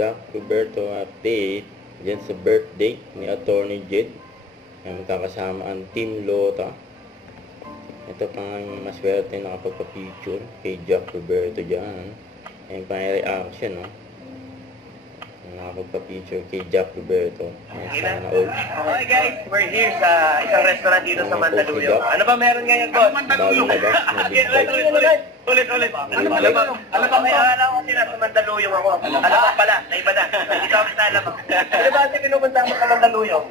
Jack Roberto update dyan sa birthday ni Attorney Jed. Ay magkakasama ang Team Lota. Ito pang maswerte nakapagpa-picture kay Jack Roberto dyan. Ayun pang reaction, no? Nakapagpa-picture kay Jack Roberto. Sana all. Okay guys, we're here sa isang restaurant dito sa Mandaluyong. Ano ba meron ngayon, boss? Bagong labas na big bike. Ulit. Alam ba, may akala ko kasi nasa Mandaluyong ako. Alam pala, na iba na. Dito kami sa Alabang. Ano ba kasi pinupunta mo sa Mandaluyong?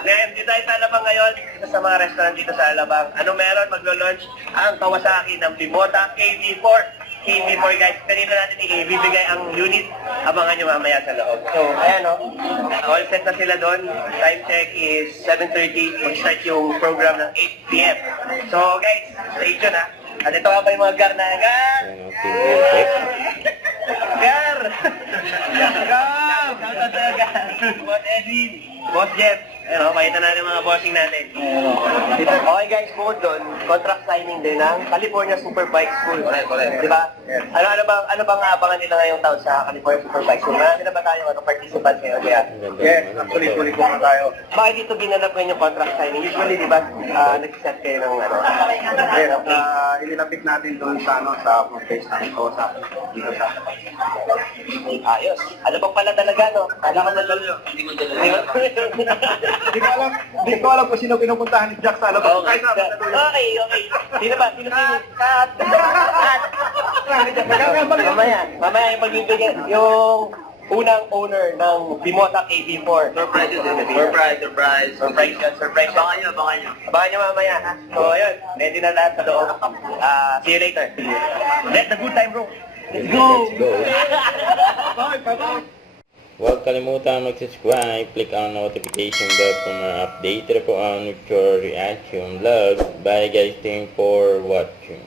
Ngayon, dito tayo sa Alabang ngayon, dito sa mga restaurant dito sa Alabang. Ano meron? Maglo-launch ang Kawasaki ng Bimota KV4. KV4 guys, kanina natin ibibigay ang unit. Abangan nyo mamaya sa loob. So, ayan o. All set na sila doon. Time check is 7:30. Mag-start yung program ng 8 p.m. So guys, stay tuned ha. At ito nga pa yung mga gar na gar! Ayun, Team Lota. Gar! Gar! Boss Edwin! Boss Jeff! Ayun, pakita natin mga bossing natin. Okay guys, bukod doon, contract signing din ng California Superbike School. Correct. Di ba? Ano bang abangan nila ngayong taon sa California Superbike School? Marami na ba tayo participant ngayon? Kaya, Yes, actually, tuloy ko na tayo. Bakit dito ginanap ngayon yung contract signing? Usually, di ba, nag-set kayo ng ano? Ilinapit natin doon sa place namin ko sa dito sa Ayos. Ano bang pala talaga, no? Kala ko nalalo. Hindi ko alam kung sino pinupuntahan ni Jack sa Alabang. Okay. Sino ba? Sino? Cut! Mamaya yung pagbibigay, yung unang owner ng Bimota KV4. Surprise. Abangan nyo mamaya, ha? So, ayun. Ready na lahat sa loob. See you later. Let the good time roll. Let's go! Bye! Huwag kalimutan mag-subscribe, click ang notification bell for more update po ang future reaction vlog. Bye guys, thanks for watching.